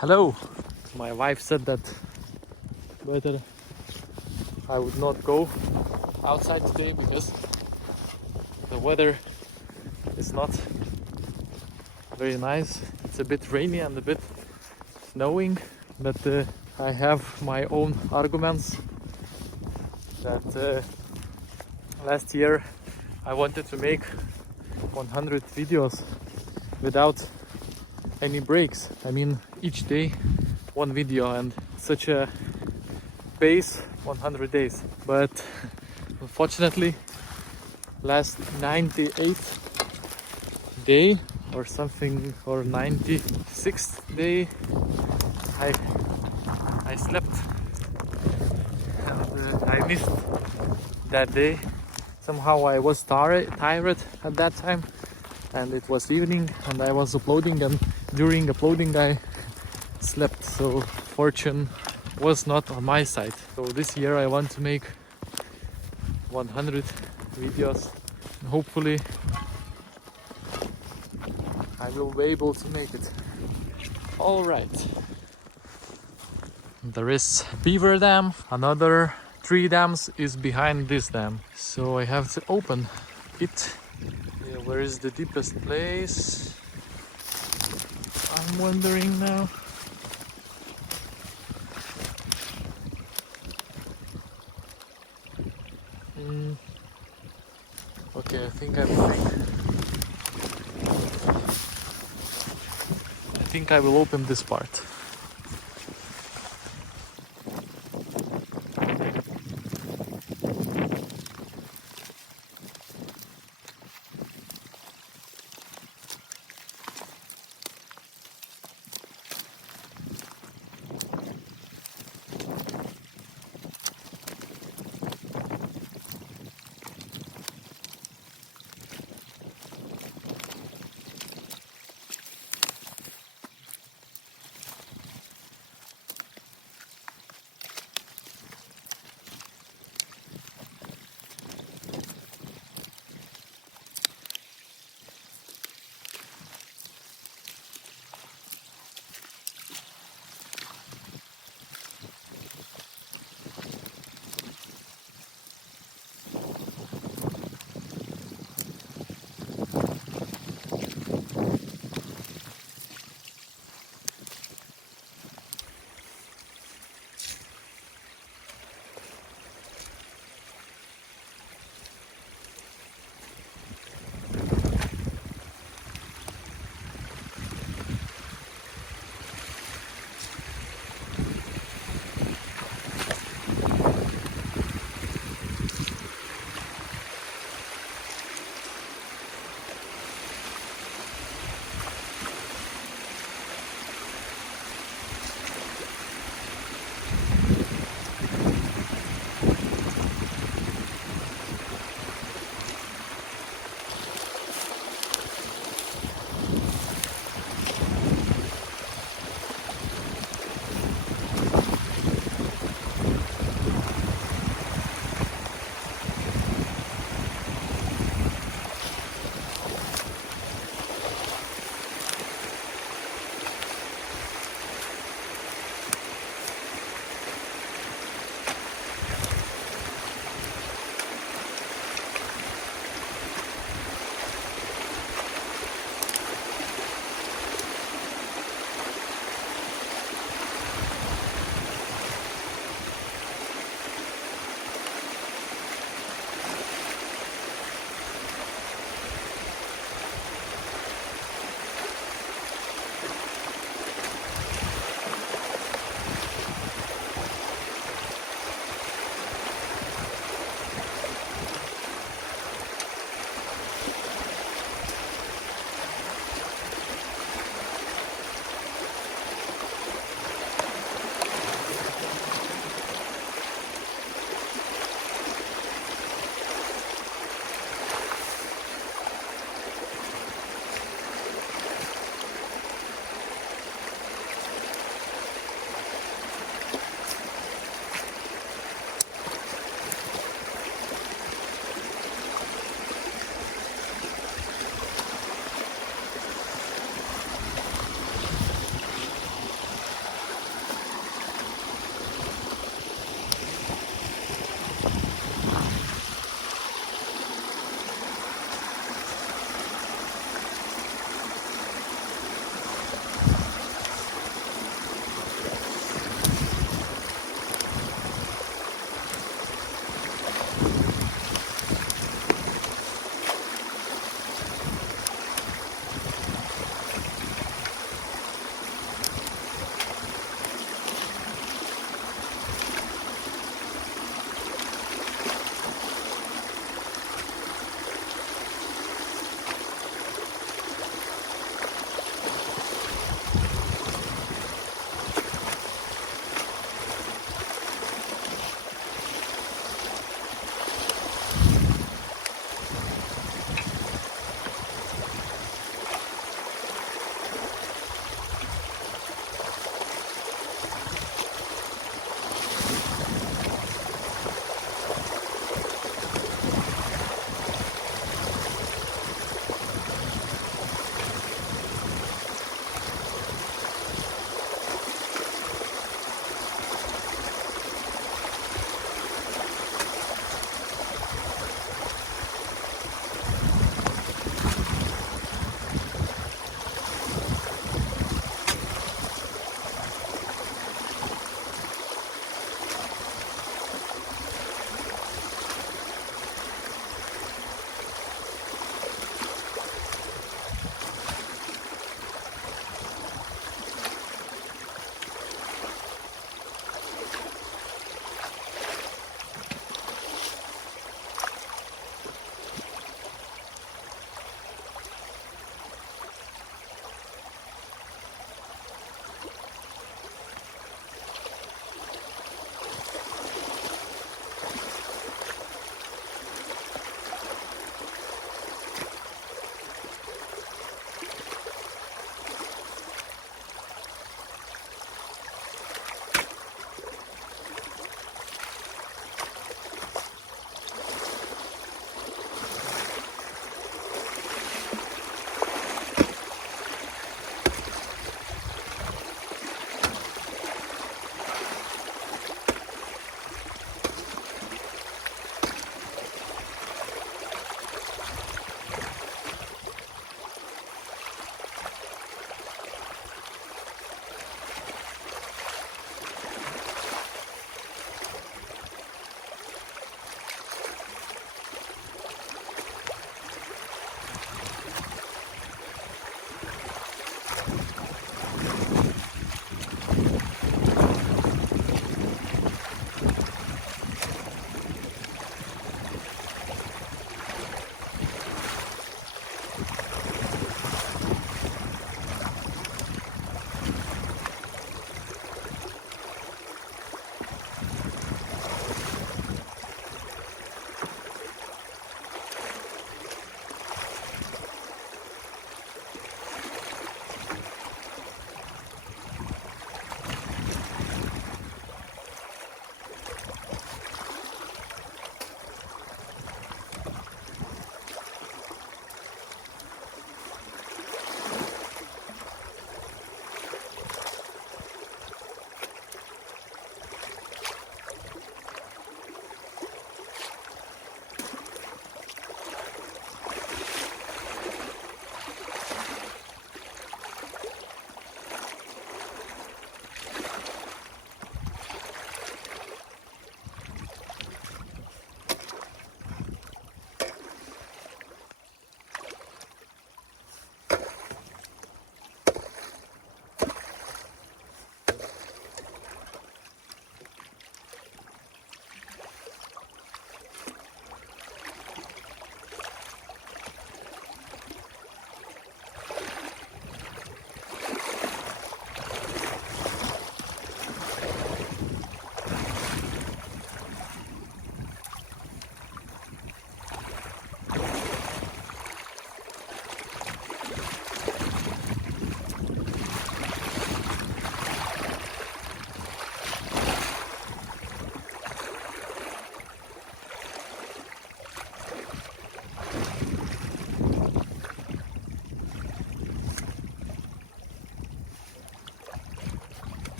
Hello. My wife said that better I would not go outside today because the weather is not very nice. It's a bit rainy and a bit snowing, but I have my own arguments that last year I wanted to make 100 videos without any breaks. I mean, each day one video, and such a pace 100 days. But unfortunately, last 98th day or something, or 96th day, I slept and I missed that day. Somehow I was tired at that time, and it was evening and I was uploading, and during uploading I slept, so fortune was not on my side. So this year I want to make 100 videos. Hopefully I will be able to make it. All right. There is Beaver Dam. Another 3 dams is behind this dam. So I have to open it. Yeah, where is the deepest place? I'm wondering now. Okay, I think I will open this part.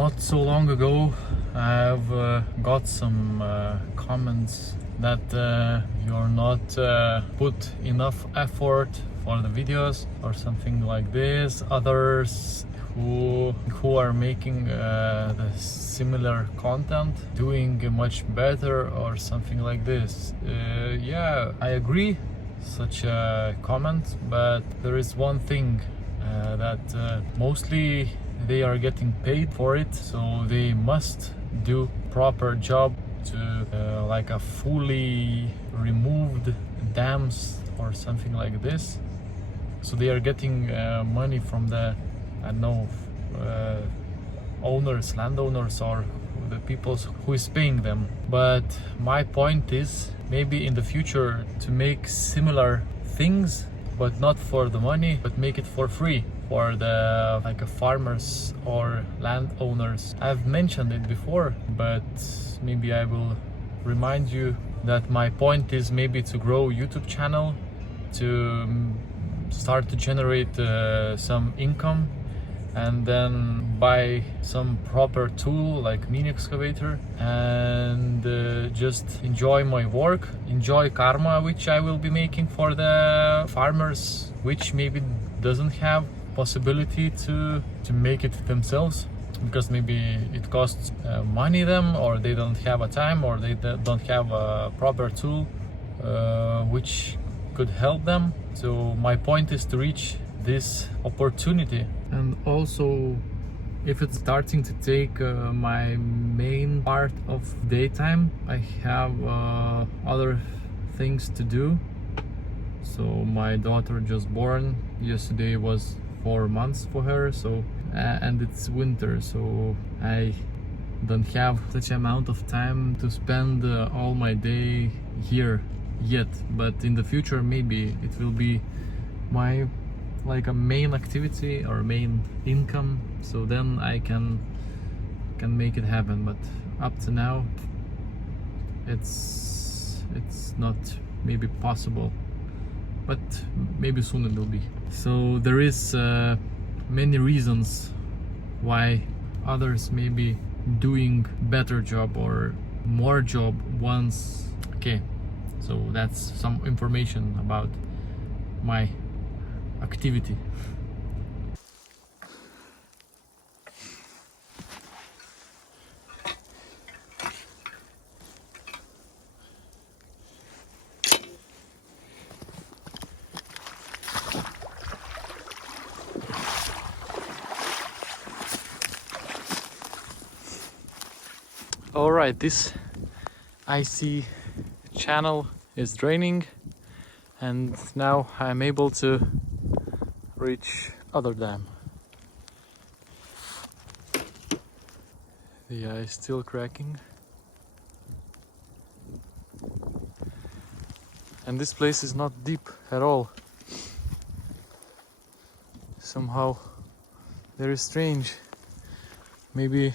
not so long ago I've got some comments that you're not put enough effort for the videos or something like this. Others who are making the similar content doing much better or something like this. Yeah, I agree such a comment, but there is one thing that mostly they are getting paid for it, so they must do proper job to like a fully removed dams or something like this. So they are getting money from the, I don't know, owners, landowners, or the people who is paying them. But my point is maybe in the future to make similar things, but not for the money, but make it for free for the like farmers or landowners. I've mentioned it before, but maybe I will remind you that my point is maybe to grow YouTube channel, to start to generate some income, and then buy some proper tool like mini excavator, and just enjoy my work, enjoy karma which I will be making for the farmers which maybe doesn't have possibility to make it themselves, because maybe it costs money them, or they don't have a time, or they don't have a proper tool which could help them. So my point is to reach this opportunity. And also, if it's starting to take my main part of daytime, I have other things to do. So my daughter just born, yesterday was 4 months for her, so and it's winter, so I don't have such amount of time to spend all my day here yet, but in the future maybe it will be my like a main activity or main income, so then I can make it happen. But up to now it's not maybe possible, but maybe soon it will be. So there is many reasons why others may be doing better job or more job once. Okay, so that's some information about my activity. All right, this icy channel is draining, and now I'm able to reach other dam. The ice is still cracking, and this place is not deep at all. Somehow very strange. Maybe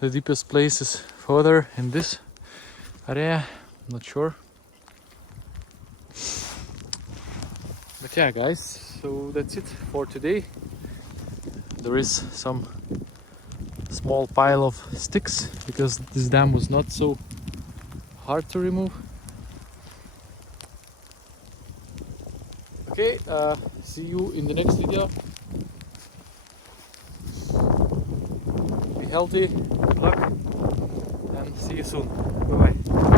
the deepest place is further in this area, I'm not sure. But yeah guys, so that's it for today. There is some small pile of sticks because this dam was not so hard to remove. Okay, see you in the next video. Be healthy, good luck, and see you soon. Bye bye.